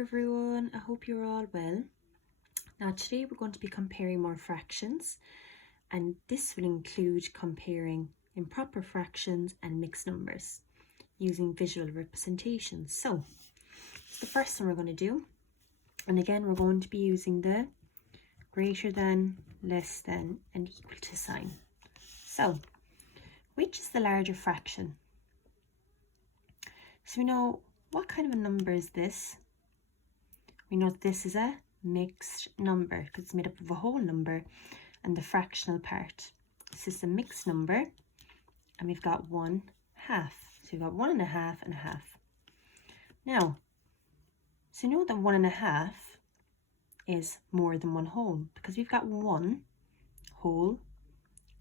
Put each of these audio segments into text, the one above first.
everyone, I hope you're all well. Now today we're going to be comparing more fractions, and this will include comparing improper fractions and mixed numbers using visual representations. So the first thing we're going to do, and again we're going to be using the greater than, less than and equal to sign. So which is the larger fraction? So we know what kind of a number is this. We know that this is a mixed number because it's made up of a whole number and the fractional part. This is a mixed number and we've got 1/2. So we've got 1 1/2 and 1/2. Now, so you know that 1 1/2 is more than one whole because we've got one whole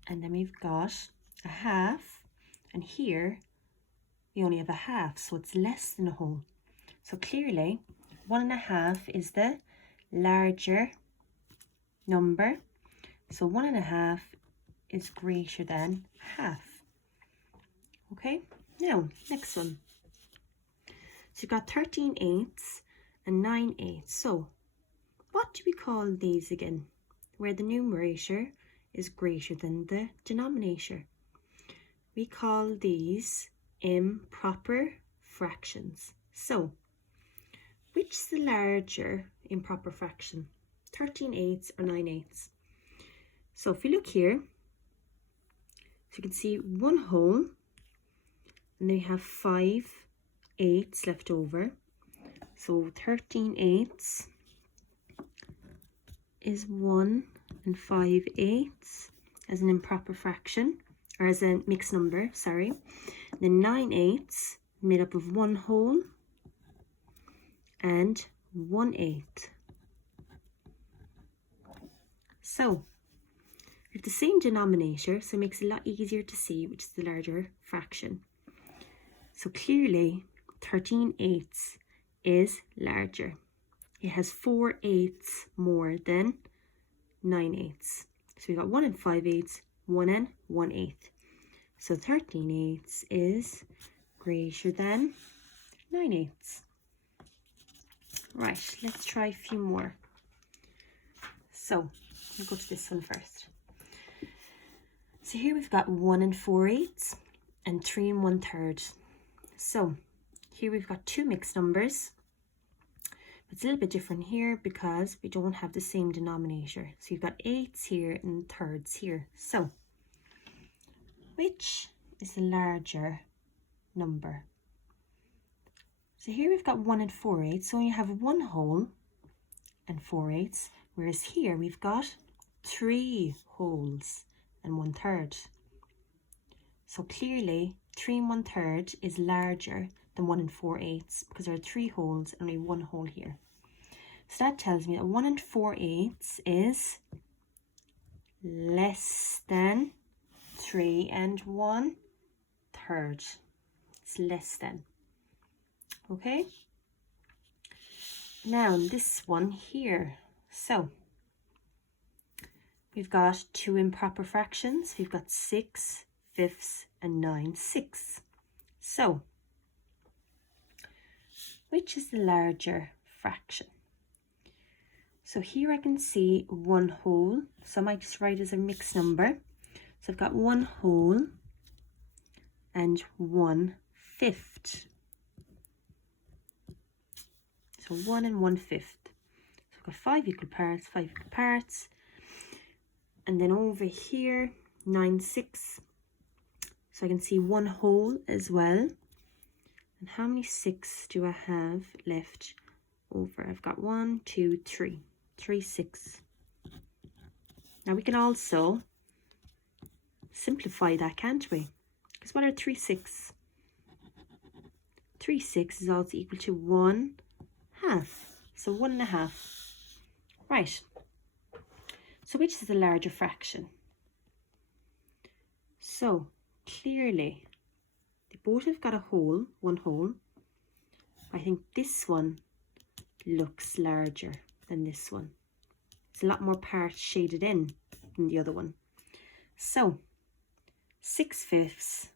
and then we've got a half, and here we only have a half, so it's less than a whole. So clearly 1 1/2 is the larger number, so 1 1/2 is greater than half. Okay, now next one. So you've got 13/8 and 9/8. So what do we call these again, where the numerator is greater than the denominator? We call these improper fractions. So which is the larger improper fraction, 13/8 or 9/8? So if we look here, so you can see one whole and then we have 5/8 left over. So 13/8 is 1 5/8 as an improper fraction, or as a mixed number, sorry. And then 9/8 made up of one whole and 1/8. So we have the same denominator, so it makes it a lot easier to see which is the larger fraction. So clearly 13/8 is larger. It has 4/8 more than 9/8. So we've got 1 5/8, 1 1/8. So 13/8 is greater than 9/8. Right, let's try a few more. So we'll go to this one first. So here we've got 1 4/8 and 3 1/3. So here we've got two mixed numbers. It's a little bit different here because we don't have the same denominator. So you've got 8s here and thirds here. So which is the larger number? So here we've got 1 4/8, so you have one whole and 4/8, whereas here we've got 3 wholes and 1/3. So clearly 3 1/3 is larger than 1 4/8 because there are 3 wholes and only one whole here. So that tells me that 1 4/8 is less than 3 1/3. It's less than. Okay, now this one here, so we've got two improper fractions. We've got 6/5 and 9/6. So which is the larger fraction? So here I can see one whole, so I might just write it as a mixed number. So I've got one whole and 1/5. So 1 1/5. So I've got 5 equal parts, and then over here 9/6. So I can see one whole as well. And how many 6 do I have left over? I've got 1 2 3. 3 6. Now we can also simplify that, can't we? Because what are 3 6? 3 6 is also equal to 1/2. So 1 1/2. Right. So which is the larger fraction? So clearly they both have got a whole, one whole. I think this one looks larger than this one. It's a lot more parts shaded in than the other one. So 6/5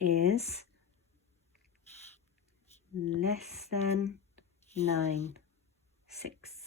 is less than 9, 6.